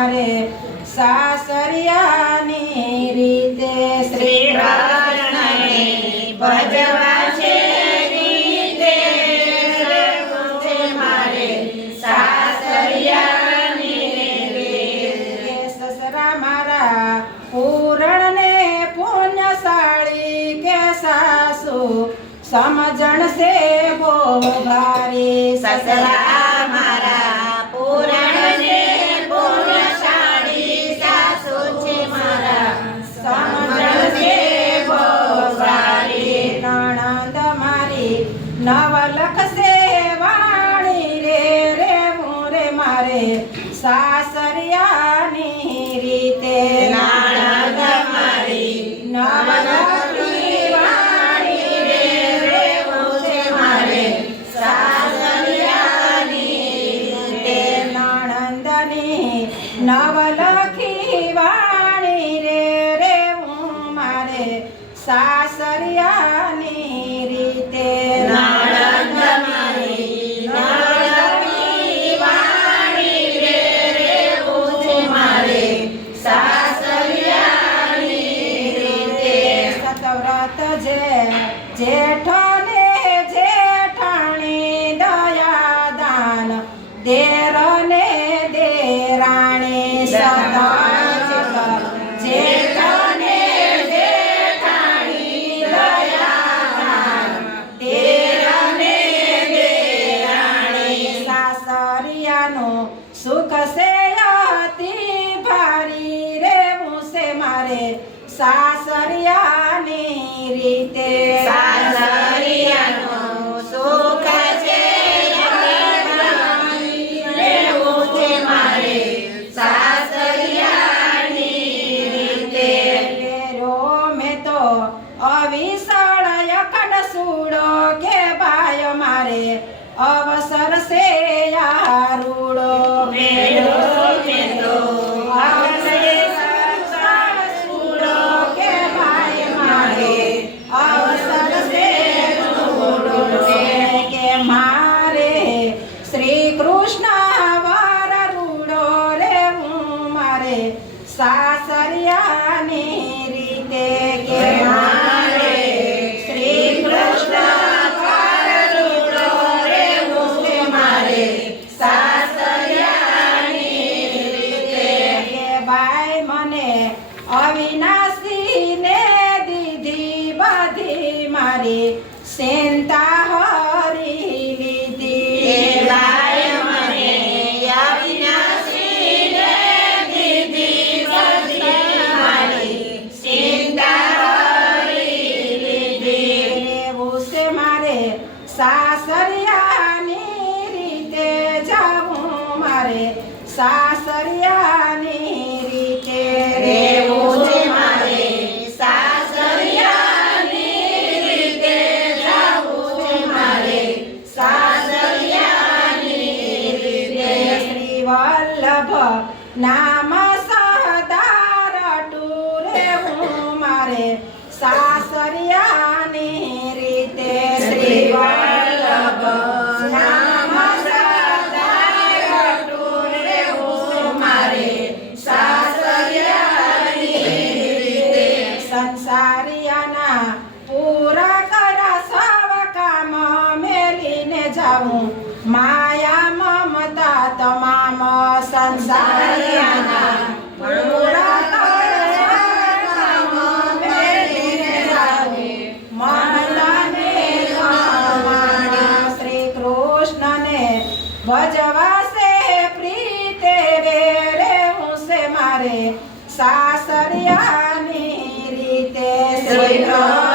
મારે સાસરિયાની રીતે શ્રી કૃષ્ણને ભજવા છે રીતે મારે સાસરિયાની રીતે સસરા મારા પૂરણને પુણ્યશાળી કે સાસુ સમજણ છે બહુ ભારી સસરા મારા પૂરણને પુણ્યશાળી સાસુ છે મારા સમજણ છે બહુ ભારી નણંદ મારી નવલખ છે વાણી રે રેવું રે મારે સાસરિયાની રીતે નણંદ મારી નવલખની વાણી રે રેવું છે મારે સાસરિયાની રીતે નણંદની નવલખી વાણી રે રેવું મારે સાસરિયાની રીતે નણંદ મારી નવલખી વાણી રે રેવું છે મારે સાસરિયાની રીતે સતવ્રત જેઠને જેઠાણી દયાદાન દેરને દેરાણી સતવ્રત જેઠને જેઠાણી દયાદાન દેરને દેરાણી સાસરિયાનું સુખ છે અતિ ભારી રેવું છે મારે સાસરિયાની રીતે સાસરિયાનું સુખ છે રહેવું છે મારે સાસરિયાની રીતે રો મેં તો અવિસળ અખંડ સૂડો કે ભાઈ મારે અવસર છે યારૂડો મેળો છે તો શ્રી કૃષ્ણ વર રૂડો રેવું મારે સાસરિયાની રીતે કે મારે શ્રી કૃષ્ણ વર રૂડો રેવું છે મારે સાસરિયાની રીતે કે ભાઈ મને અવિનાશીને દીધી બધી મારી ચિંતા હરી લીધી ભાઈ મને અવિનાશીને દીધી બધી મારી ચિંતા હરી લીધી એવું છે મારે સાસરિયાની રીતે જાવું મારે સાસરિયાની રીતે રહેવું છે મારે સાસરિયાની રીતે જાવું છે મારે સાસરિયાની રીતે શ્રી વલ્લભ નામ સહદાર ટુરે હું મારે સાસરિયાની રીતે શ્રી વલ્લભ નામ સહદાર ટુરે હું મારે સાસરિયાની રીતે સંસારિયાના પૂરા કરા સવ કામ મેલીને જાઉં માયા મમતા તમામ સંસારિયાના પૂરા કરા કામ મેલીને જાઉં મમતાને ગમાણા શ્રી કૃષ્ણને ભજવાશે પ્રીતે રે રેવું છે મારે સાસરિયાની રીતે શ્રી કૃષ્ણ